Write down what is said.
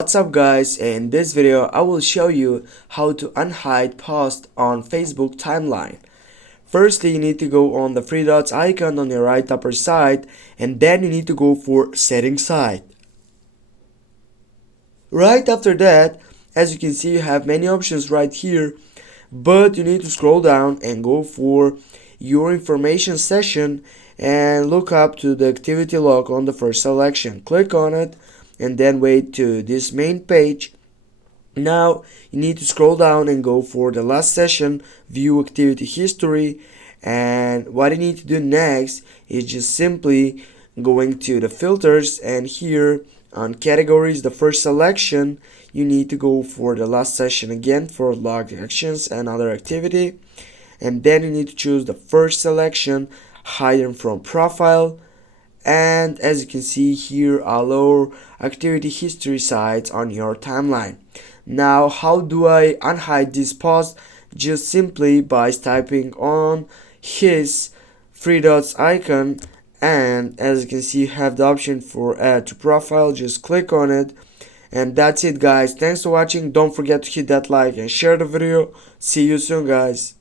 What's up guys, in this video I will show you how to unhide post on Facebook timeline. Firstly, you need to go on the three dots icon on your right upper side, and then you need to go for settings side. Right after that, as you can see, you have many options right here, but you need to scroll down and go for your information session and look up to the activity log on the first selection. Click on it and then wait to this main page. Now you need to scroll down and go for the last session, view activity history, and what you need to do next is just simply going to the filters, and here on categories, the first selection, you need to go for the last session again for logged actions and other activity, and then you need to choose the first selection, hide them from profile, and as you can see here, allow activity history sites on your timeline. Now how do I unhide this post? Just simply by typing on his three dots icon, and as you can see, you have the option for add to profile. Just click on it, and that's it guys. Thanks for watching. Don't forget to hit that like and share the video. See you soon guys.